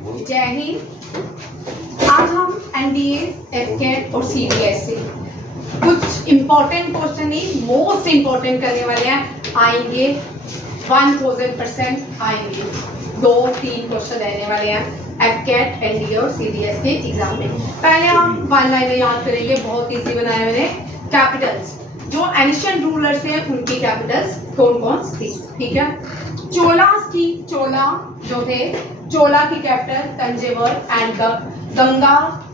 जय हिंद। आज हम एनडीए, एफकेट और सीडीएस से कुछ इम्पोर्टेंट क्वेश्चन ही मोस्ट इम्पोर्टेंट करने वाले हैं। आएंगे 1000% आएंगे। 2-3 क्वेश्चन रहने वाले हैं एफकेट, एनडीए और सीडीएस के एग्जाम में। पहले हम वन लाइनर याद करेंगे, बहुत इजी बनाया मैंने। कैपिटल्स, जो एंशिएंट रूलर्स हैं उनकी कैपिटल्स कौन कौन थी, ठीक है। चोलास की, चोला जो थे, चोला की कैपिटल तंजावुर एंड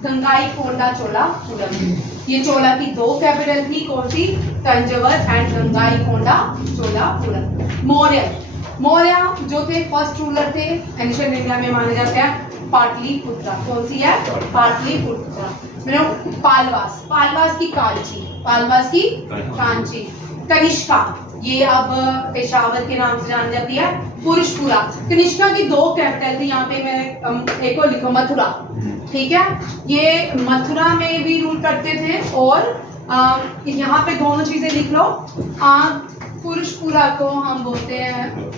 गंगाईकोंडा चोलापुरम। ये चोला की 2 कैपिटल थी, कौन सी? तंजावुर एंड गंगाईकोंडा चोलापुरम। मौर्य जो थे फर्स्ट रूलर थे एंशिएंट इंडिया में, माने जाते हैं पाटलिपुत्रा। कौन सी है? पाटलिपुत्रा। पालवास की कांची। कनिष्का, ये अब पेशावर के नाम से जानी जाती है, पुरुषपुरा। कनिष्का की 2 कैपिटल थी, यहाँ पे मैंने एक और लिखा मथुरा, ठीक है। ये मथुरा में भी रूल करते थे और यहाँ पे दोनों चीजें लिख लो। पुरुषपुरा को हम बोलते हैं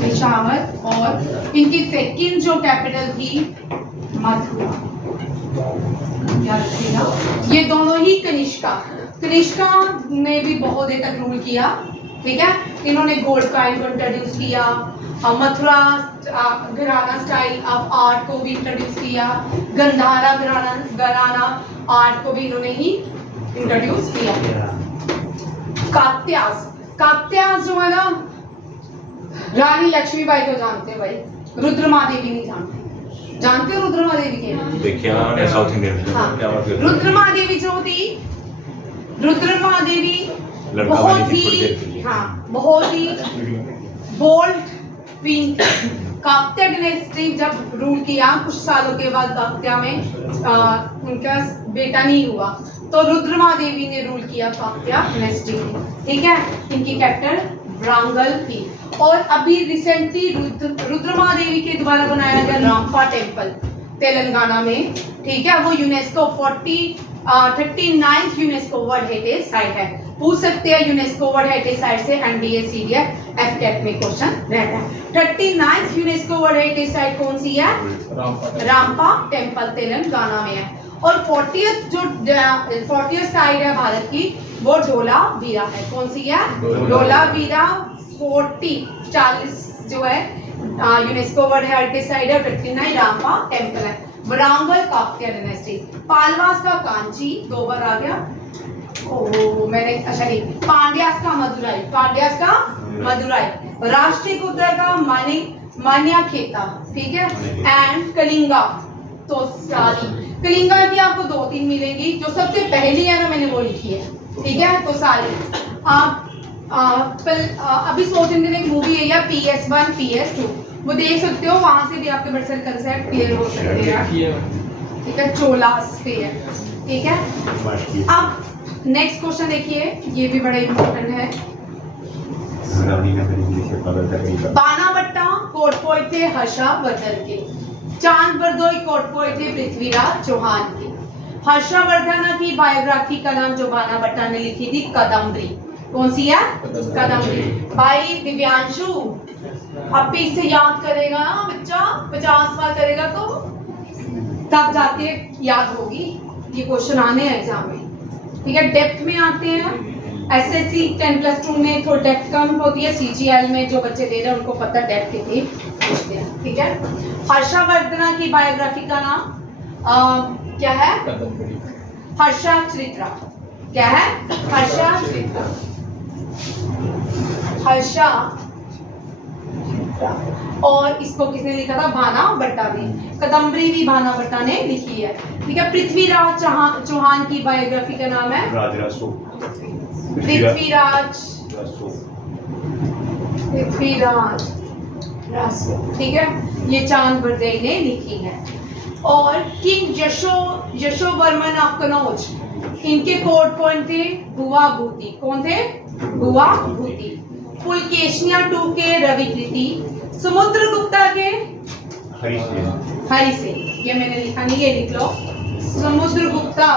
पेशावर और इनकी सेकंड जो कैपिटल थी मथुरा, याद रखिएगा। ये दोनों ही कनिष्का ने भी बहुत देर तक रूल किया, ठीक है। इन्होंने गोल्ड कॉइन को इंट्रोड्यूस किया, मथुरा घराना स्टाइल ऑफ आर्ट को भी इंट्रोड्यूस किया, गंधारा घराना आर्ट को भी इन्होंने ही इंट्रोड्यूस किया। कात्यास जो है ना, रानी लक्ष्मीबाई को जानते हैं भाई, रुद्रमादेवी नहीं जानते। जानते हो रुद्रमादेवी के? देखिए ना, साउथ इंडियन में क्या बात है। रुद्रमादेवी जो थी, रुद्रमादेवी बहुत ही बोल्ड क्वीन। काकत्या डायनेस्टी जब रूल किया, कुछ सालों के बाद काकत्या में उनका बेटा नहीं हुआ, तो रुद्रमादेवी ने रूल किया काकत्या डायनेस्टी, ठीक है। इनकी कैपिटल वारंगल थी। और अभी रिसेंटली रुद्रमादेवी के द्वारा बनाया गया रामपा टेम्पल तेलंगाना में, ठीक है, वो UNESCO 39th UNESCO world heritage site है। पूछ सकते हैं यूनेस्को वर्ल्ड हेरिटेज साइट से एनडीए, सीडीएस, एफकेट में क्वेश्चन रहता है। 39th UNESCO world heritage site कौन सी है? रामपा टेम्पल तेलंगाना में है। और 40th साइट है भारत की, वो धोलावीरा है। कौन सी है? धोलावीरा 40 जो है यूनेस्को वर्ल्ड हेरिटेज साइट है। 39 रामपा टेम्पल है। वारंगल काकत्या डायनेस्टी। पालवास का कांची 2 बार आ गया। पांड्यास का मदुराई। राष्ट्रकूटर का मान्यखेता, ठीक है। एंड कलिंगा तो सारी। कलिंगा की आपको 2-3 मिलेंगी, जो सबसे पहली है ना मैंने वो लिखी है, ठीक है। तो सारी अभी साउथ इंडियन एक मूवी है या PS1 PS2, वो देख सकते हो, वहां से भी आपके बड़े सारे कंसेप्ट क्लियर हो सकते हैं, ठीक है। चोलास पे है, ठीक है। अब नेक्स्ट क्वेश्चन देखिए, ये भी बड़ा इंपॉर्टेंट है। बानावट्टा कोट पोइट थे हर्षवर्धन के। चांद बरदोई कोट पोइट थे पृथ्वीराज चौहान के। हर्षवर्धन की बायोग्राफी का नाम जो बानावट्टा ने लिखी थी, कदम्बरी। कौन सी है? कदम्बरी। भाई दिव्यांशु, अब भी इसे याद करेगा ना बच्चा, 50 साल करेगा तो तब जाके याद होगी। ये क्वेश्चन आने हैं एग्जाम में, ठीक है। डेप्थ में आते हैं। एसएससी 10+2 में थोड़ी डेप्थ कम होती है। सीजीएल में जो बच्चे दे रहे हैं उनको पता डेप्थ कितनी पूछते हैं, ठीक है। हर्षवर्धन की बायोग्राफी का नाम क्या है? हर्षचरित्र। क्या है? हर्षचरित्र। और इसको किसने लिखा था? बानावट्टा ने। कदम्बरी भी बानावट्टा ने लिखी है, ठीक है। पृथ्वीराज चौहान की बायोग्राफी का नाम है पृथ्वीराज, ठीक है। ये चांद बरदोई ने लिखी है। और किंग यशोवर्मन ऑफ कनौज, इनके कोर्ट पॉइंट थे भुआ भूति। कौन थे? भुआ भूति। पुलकेशिया II के रविकृति। समुद्रगुप्ता के हरिसेन। ये मैंने लिखा नहीं, ये लिख लो। समुद्रगुप्ता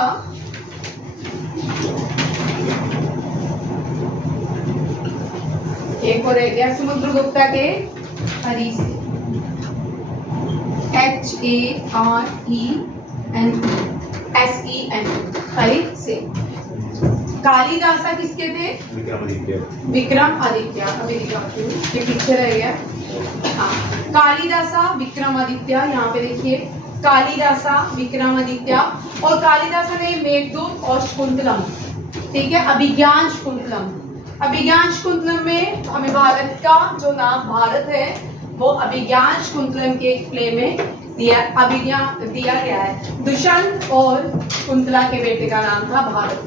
एक और रह गया समुद्रगुप्ता के हरी से, HARENESEN, हरी से। कालिदासा किसके थे? विक्रमादित्य। अभी दिखाती हूँ, ये पीछे रह गया। हाँ, कालिदासा विक्रमादित्य, यहाँ पे देखिए कालिदासा विक्रमादित्य। और कालिदासा ने मेघदूत और शकुंतलम, ठीक है, अभिज्ञान शकुंतलम। अभिज्ञान शकुंतलम में हमें भारत का जो नाम भारत है वो अभिज्ञान शकुंतलम के प्ले में दिया गया है। दुष्यंत और शकुंतला के बेटे का नाम था भारत,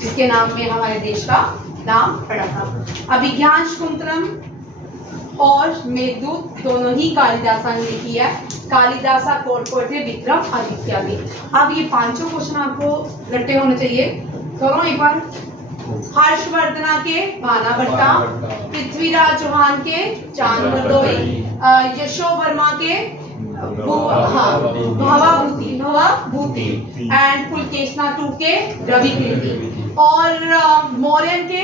जिसके नाम में हमारे देश का नाम पड़ा था। अभिज्ञान शकुंतलम और मेघदूत दोनों ही कालिदासा ने लिखी है। कालिदासा कोट थे विक्रमादित्य भी। अब ये पांचों क्वेश्चन आपको रट्टे होने चाहिए। करो एक बार। हर्षवर्धना के बाणाभट्टा, पृथ्वीराज चौहान के चांद बरदोई, यशोवर्मा के भवाभूति एंड पुलकेशना टू के रवि कीर्ति, और मौर्यन के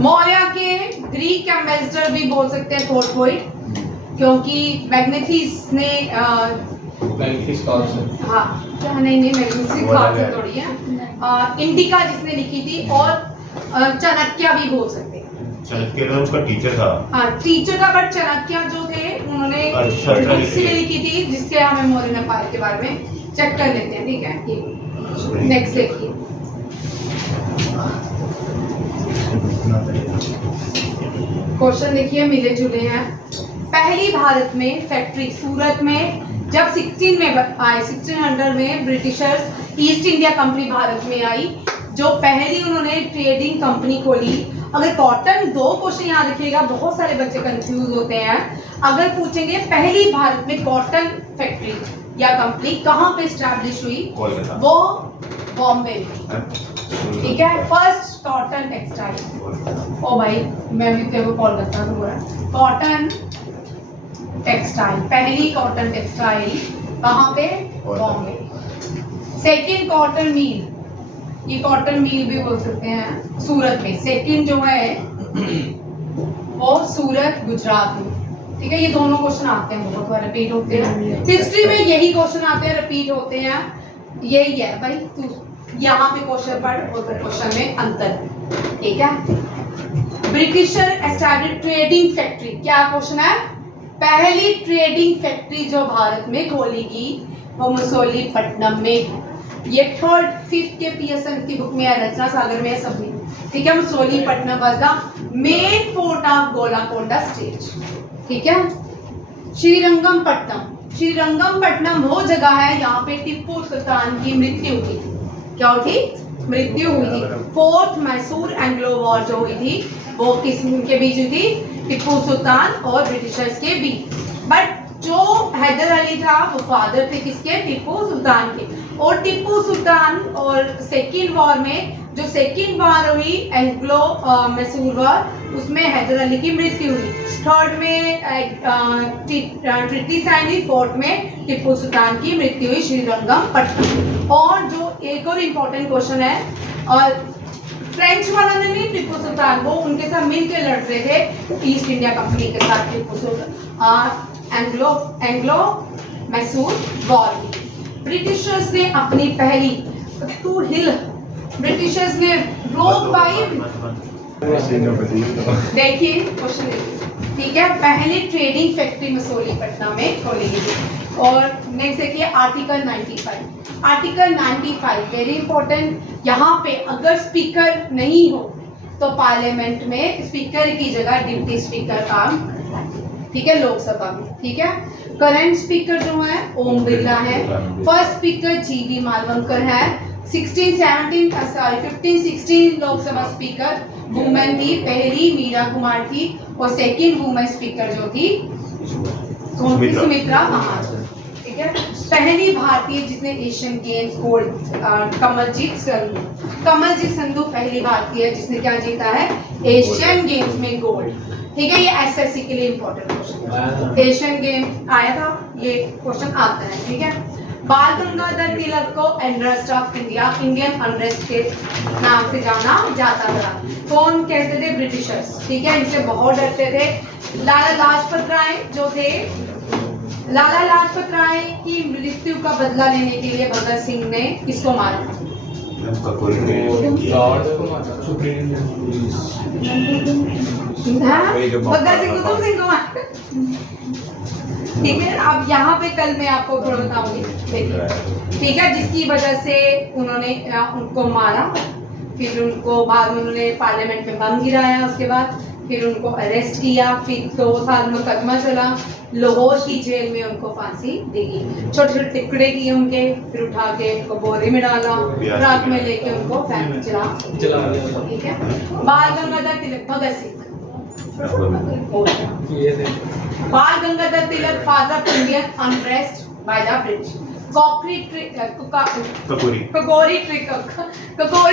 मौर्य के ग्रीक एम्बेसडर भी बोल सकते हैं कोर्ट पोइट, क्योंकि मैग्नेथिस ने हाँ क्या नहीं मैग्नेथिस थोड़ी है, इंडिका जिसने लिखी थी, और चाणक्य भी बोल सकते हैं। चाणक्य का उसका टीचर था। हाँ टीचर था, बट चाणक्य जो थे उन्होंने बुक्स लिखी थी, जिसके हमें मौर्य नेपाल के बारे में चेक कर लेते हैं। ठीक है, नेक्स्ट देखिए। क्वेश्चन देखिए मिले जुले हैं। पहली भारत में फैक्ट्री सूरत में जब 1600 में Britishers east India company Bharat में आई, जो पहली उन्होंने ट्रेडिंग कंपनी खोली। अगर कॉटन, दो क्वेश्चन याद रखिएगा, बहुत सारे बच्चे कंफ्यूज होते हैं। अगर पूछेंगे पहली भारत में कॉटन फैक्ट्री या कंपनी कहाँ पे स्टैब्लिश हुई, वो बॉम्बे में, ठीक है। फर्स्ट कॉटन टेक्सटाइल, ओ भाई मैं भी तेरे को कॉल करता हूँ, कॉटन टेक्सटाइल, पहली कॉटन टेक्सटाइल कहाँ पे, बॉम्बे। सेकेंड कॉटन मिल, ये कॉटन मिल भी बोल सकते हैं, सूरत में। सेकेंड जो है वो सूरत गुजरात में, ठीक है। ये दोनों क्वेश्चन आते हैं, बहुत बार रिपीट होते हैं हिस्ट्री में, यही क्वेश्चन आते हैं, रिपीट होते हैं, यही है भाई। तू यहाँ पे क्वेश्चन पढ़ और क्वेश्चन में अंतर, ठीक है। ब्रिटिशर एस्टैब्लिश ट्रेडिंग फैक्ट्री, क्या क्वेश्चन है? पहली ट्रेडिंग फैक्ट्री जो भारत में खोली गई वो मसूलीपट्टनम में। ये 3rd 5th के पीएसएन की बुक में है, रचना सागर में है सभी, ठीक है। Masulipatnam was the main port of Golconda state, ठीक है। श्रीरंगमपट्टनम वो जगह है यहाँ पे टिप्पू सुल्तान की मृत्यु हुई। क्या हुई? मृत्यु हुई थी। 4th मैसूर एंग्लो वॉर जो हुई थी वो किसके बीच हुई थी? टिप्पू सुल्तान और ब्रिटिशर्स के बीच। बट जो हैदर अली था वो फादर थे किसके? टिप्पू सुल्तान के। और टिप्पू सुल्तान और सेकेंड वॉर में, जो सेकेंड वॉर हुई एंग्लो मैसूर वॉर, उसमें हैदर अली की मृत्यु हुई। 3rd में ट्रीटी साइन हुई, 4th में टिप्पू सुल्तान की मृत्यु हुई श्रीरंगमपट्टनम। और जो एक और इम्पोर्टेंट क्वेश्चन है, और फ्रेंच वाला ने नहीं, टिप्पू सुल्तान वो उनके साथ मिलकर लड़ रहे थे ईस्ट इंडिया कंपनी के साथ, टिप्पू सुल्तान एंग्लो मैसूर वॉर। ब्रिटिशर्स ने अपनी पहली ब्रिटिशर्स ने ब्रोक बाई, देखिए क्वेश्चन देखिए, ठीक है। पहली ट्रेडिंग फैक्ट्री मसूलीपट्टनम में खोली गई। और नेक्स्ट देखिए आर्टिकल 95। Article 95 very important. यहाँ पे अगर स्पीकर नहीं हो तो पार्लियामेंट में स्पीकर की जगह डिप्टी स्पीकर काम करता है, ठीक है, लोकसभा में, ठीक है। करंट स्पीकर जो है ओम बिरला है। फर्स्ट स्पीकर जीवी मालवंकर है। 15-16 लोकसभा स्पीकर वुमेन थी, पहली मीरा कुमार थी, और सेकंड वुमेन स्पीकर जो थी सुमित्रा महाजन, ठीक है। पहली भारतीय जिसने Asian Games gold, Kamaljeet Sandhu पहली भारतीय जिसने क्या जीता है? एशियन गेम्स में गोल्ड, ठीक है। ये एसएससी के लिए इंपॉर्टेंट क्वेश्चन है, एशियन गेम आया था, ये क्वेश्चन आता है, ठीक है। बाल गंगाधर तिलक को unrest of India, Indian unrest के नाम से जाना जाता था। कौन कहते थे? ब्रिटिशर्स। ठीक है, इनसे बहुत डरते थे। लाला लाजपत राय जो थे, लाला लाजपत राय की मृत्यु का बदला लेने के लिए भगत सिंह ने किसको मारा? ककोरी ने हाँ? वही जो भगत सिंह को, तुम सिंह को मारा। ठीक है, अब यहाँ पे कल मैं आपको थोड़ा बताऊंगी, देखिए। ठीक है, जिसकी वजह से उन्होंने उनको मारा, फिर उनको बाद में उन्होंने पार्लियामेंट में बम गिराया, उसके बाद फिर उनको अरेस्ट किया, फिर 2 साल मुकदमा चला, लाहौर की जेल में उनको फांसी दी गई। छोटे छोटे टुकड़े किए उनके, फिर उठा के उनको बोरे में डाला, ट्रक में लेके उनको फैक्ट्री चला दिया। ठीक है, बाल गंगाधर तिलक, Bhagat Singh, Bal Gangadhar Tilak father of Indian unrest by the British. Kakori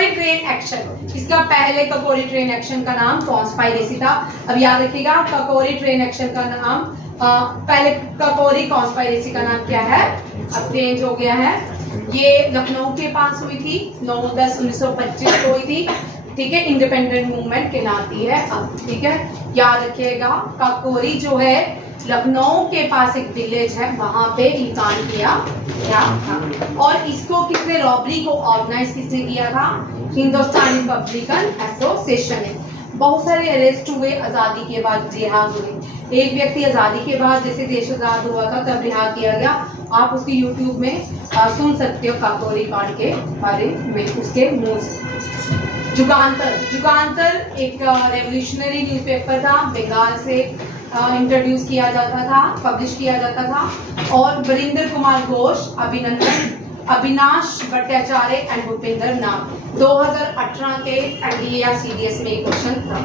train action, इसका पहले ककोरी ट्रेन एक्शन का नाम कॉन्स्पायरेसी था। अब याद रखिएगा, ककोरी ट्रेन एक्शन का नाम पहले ककोरी कॉन्स्पायरेसी का नाम क्या है, अब चेंज हो गया है। ये लखनऊ के पास हुई थी, 9/10/1925 को हुई थी। ठीक है, इंडिपेंडेंट मूवमेंट कहलाती है अब। ठीक है, याद रखिएगा, ककोरी जो है लखनऊ के पास एक विलेज है, वहां पे ये कांड किया गया था। और इसको किसने, रॉबरी को ऑर्गेनाइज किसने किया था? हिंदुस्तान रिपब्लिकन एसोसिएशन ने। बहुत सारे अरेस्ट हुए, आज़ादी के बाद रिहा हुए। एक व्यक्ति आज़ादी के बाद, जैसे देश आज़ाद हुआ था तब रिहा किया गया। आप उसकी यूट्यूब में सुन सकते हो काकोरी कांड के बारे में, उसके मुंह से। जुगांतर एक रेवोल्यूशनरी न्यूज़पेपर था, बंगाल से इंट्रोड्यूस किया जाता था, पब्लिश किया जाता था। और वरिंदर कुमार घोष, अविनाश भट्टाचार्य एंड भूपेंद्र नाम, 2018 के एनडीए या सीडीएस में एक क्वेश्चन था,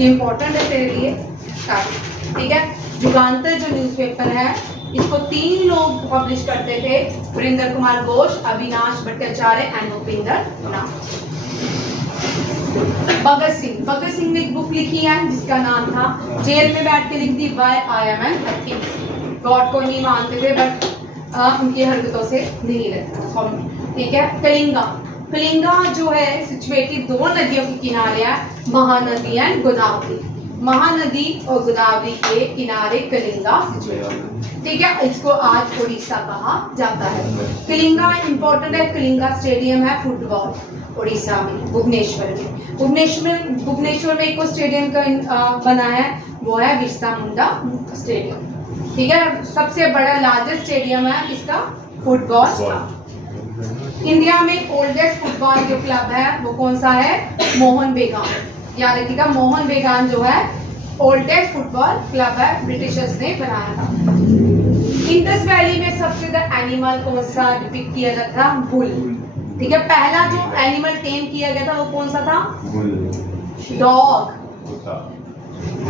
इम्पोर्टेंट है तेरे लिए। ठीक है, जुगांतर जो न्यूज़पेपर है, इसको 3 लोग पब्लिश करते थे, वरिंदर कुमार घोष, अविनाश भट्टाचार्य एंड भूपेंद्र नाम। भगत सिंह ने एक बुक लिखी है जिसका नाम था, जेल में बैठ के लिख दी, why I am an atheist. God को नहीं मानते थे, बट उनकी हरकतों से नहीं रहता। ठीक है, कलिंगा जो है सिचुएटेड 2 नदियों के किनारे है, महानदी एंड गोदावरी। महानदी और गोदावरी के किनारे कलिंगा सिचुएटेड। ठीक है, इसको आज उड़ीसा कहा जाता है। कलिंगा इंपॉर्टेंट है, कलिंगा स्टेडियम है फुटबॉल उड़ीसा में, भुवनेश्वर में। भुवनेश्वर में एक स्टेडियम का बना है, वो है बिरसा मुंडा स्टेडियम। ठीक है, सबसे बड़ा लार्जेस्ट स्टेडियम है इसका फुटबॉल का। इंडिया में ओल्डेस्ट फुटबॉल जो क्लब है वो कौन सा है? मोहन बेगान। याद रखिएगा, मोहन बेगान जो है ओल्डेस्ट फुटबॉल क्लब है, ब्रिटिशर्स ने बनाया था। इंडस वैली में सबसे ज्यादा एनिमल कौन सा डिपिक्ट किया जाता था? बुल। ठीक है, पहला जो एनिमल टेम किया गया था वो कौन सा था? डॉग।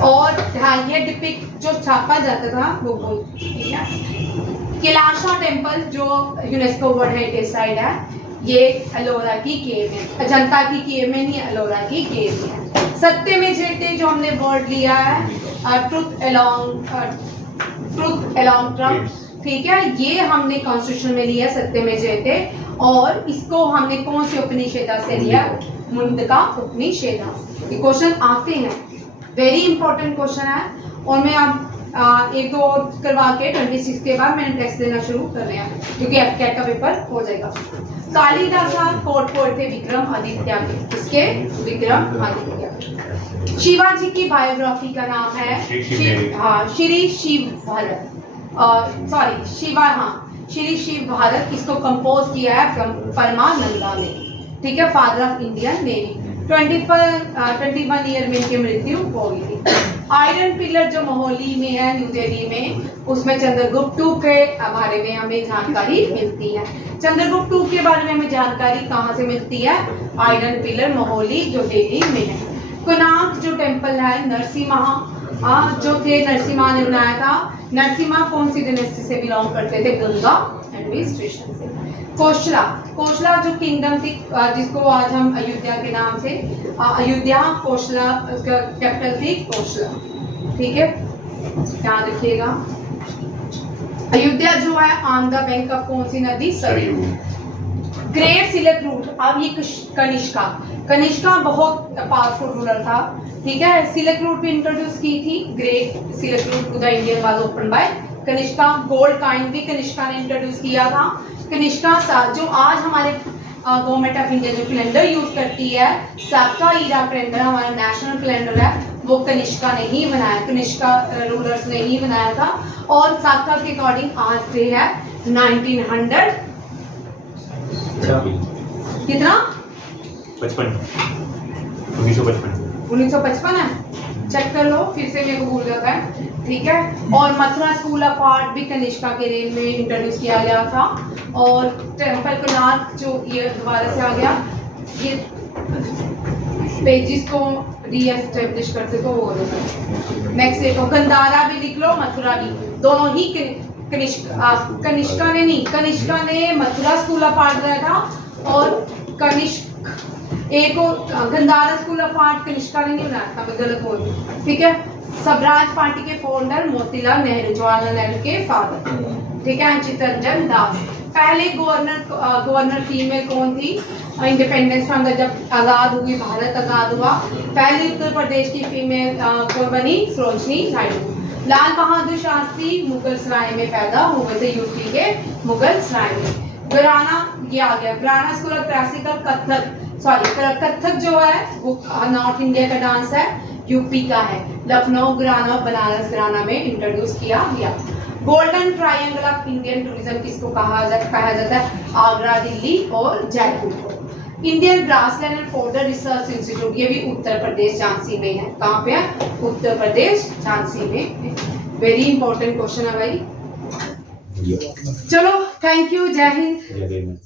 और हाँ, ये डिपिक्ट जो छापा जाता था वो बुल। ठीक है, कैलाशा टेम्पल जो यूनेस्को वर्ल्ड हेरिटेज साइट है, ये एलोरा की केव है, अजंता की केव में नहीं, एलोरा की केव में है। सत्य में जेते जो हमने वर्ड लिया है, ट्रुथ अलोंग ट्रम्प। ठीक है, ये हमने कॉन्स्टिट्यूशन में लिया सत्य में जेते, और इसको हमने कौन से उपनिषेधा से लिया? मुंडका उपनिषेधा। ये क्वेश्चन आते हैं, वेरी इंपॉर्टेंट क्वेश्चन है। और मैं अब 1-2 और करवा के 26 के बाद मैंने टेस्ट देना शुरू कर दिया, क्योंकि एफकेट का पेपर हो जाएगा। कालिदासा कोट पोएट थे विक्रम आदित्य के, इसके विक्रम आदित्य। शिवाजी की बायोग्राफी का नाम है श्री शिव भारत, श्री शिव भारत। इसको कंपोज किया है परमानंदा ने। ठीक है, father of Indian navy. 21 year में इनकी मृत्यु हो गई थी। आयरन पिलर जो मोहाली में है, न्यू दिल्ली में, उसमें चंद्रगुप्त II के बारे में हमें जानकारी मिलती है। चंद्रगुप्त II के बारे में हमें जानकारी कहाँ से मिलती है? आयरन पिलर मोहाली जो दिल्ली में है। कोणार्क जो टेम्पल है, नरसिम्हा जो थे, नरसिम्हा ने बनाया था। नरसिम्हा कौन सी डायनेस्टी से बिलोंग करते थे? गंगा एडमिनिस्ट्रेशन से। कोशला जो किंगडम थी, जिसको आज हम अयोध्या के नाम से, अयोध्या कोशला, उसका कैपिटल थी कोशला। ठीक है, ध्यान रखिएगा। अयोध्या जो है ऑन द बैंक ऑफ कौन सी नदी? सरयू। ग्रेट सिल्क रूट, अब ये कनिष्का, कनिष्का बहुत पावरफुल रूलर था, ठीक है। सिल्क रूट भी इंट्रोड्यूस की थी, great silk route to the Indian was open by Kanishka. Gold coin भी कनिष्का ने इंट्रोड्यूस किया था। कनिष्का जो आज हमारे गवर्नमेंट ऑफ इंडिया जो कैलेंडर यूज करती है, साका ईरा कैलेंडर हमारा नेशनल कैलेंडर है, वो कनिष्का ने ही बनाया, कनिष्का रूलर्स ने ही बनाया था। और साका के अकॉर्डिंग आज पे है 1900 कितना? 55 1955 1955 है, चेक कर लो, फिर से मेरे को भूल जाता है, ठीक है। और मथुरा स्कूल ऑफ आर्ट भी कनिष्का के रेल में इंट्रोड्यूस किया गया था। और टेम्पल कोणार्क जो ये दोबारा से आ गया, ये पेजिस को रीएस्टेब्लिश करते तो वो नेक्स्ट देखो, गंधारा भी लिख लो, मथुरा भी, दोनों ही कनिष्का ने नहीं, कनिष्का ने मथुरा स्कूल ऑफ आर्ट बनाया था और कनिष्क एक Gandhara school of art Kanishka ने नहीं बनाया था, मैं गलत बोल रही हूँ, ठीक है। स्वराज पार्टी के फाउंडर मोतीलाल नेहरू, जवाहरलाल नेहरू के फादर, ठीक है। चित्तरंजन दास, पहले गवर्नर फीमेल कौन थी इंडिपेंडेंस फ्रॉम द, जब आज़ाद हुई, भारत आज़ाद हुआ, पहली उत्तर प्रदेश की फीमेल कौन बनी? सरोजनी नायडू। लाल बहादुर शास्त्री मुगल सराय में पैदा हुए थे, यूपी के मुगल सराय में। घराना ये आ गया, घराना स्कूल ऑफ क्लासिकल कथक जो है वो नॉर्थ इंडिया का डांस है, यूपी का है। लखनऊ घराना, बनारस घराना में इंट्रोड्यूस किया गया। Golden triangle of Indian tourism किसको कहा जाता है? आगरा, दिल्ली और जयपुर को। Indian grassland and folder research institute, ये भी उत्तर प्रदेश झांसी में है। कहाँ पे है? उत्तर प्रदेश झांसी में। वेरी इंपॉर्टेंट क्वेश्चन है भाई। चलो, थैंक यू, जय हिंद।